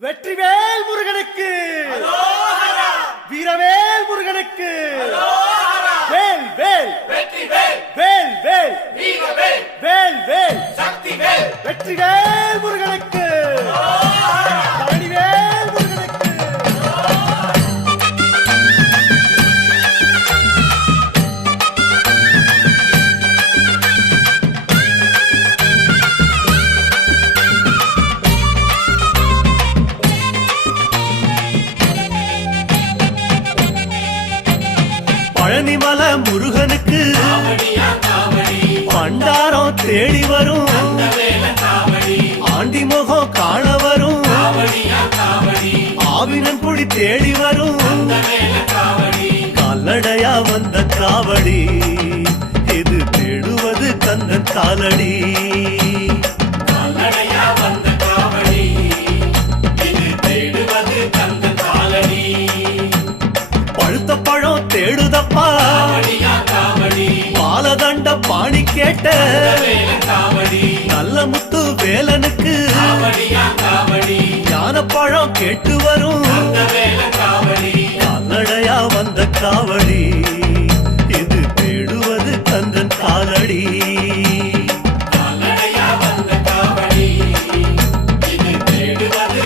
வெற்றிவேல் முருகனுக்கு வீரவேல் முருகனுக்கு வேல் வேல் வெற்றிவேல் வேல் வேல் வீரவேல் வேல் வேல் சக்திவேல் வெற்றிவேல் முருகனுக்கு பழனிவேல் முருகனுக்கு பழனிமல முருகனுக்கு காவடியா காவடி பண்டாரம் தேடி வரும் வேல காவடி ஆண்டி முகம் காண வரும் காவடியா காவடி ஆவினன் குடி தேடி வரும் வேல காவடி கால்நடையா வந்த காவடி இது தேடுவது கந்தன் காலடி கால்நடையா வந்த காவடி இது தேடுவது கந்த காலடி பழுத்த பழம் தேடுதப்பா காவடியா காவடி பாலதண்ட பாணி கேட்ட வேல காவடி நல்ல முத்து வேலனுக்கு காவடியா காவடி ஞானப்பழம் கேட்டு வரும் வேல காவடி கால்நடையா வந்த காவடி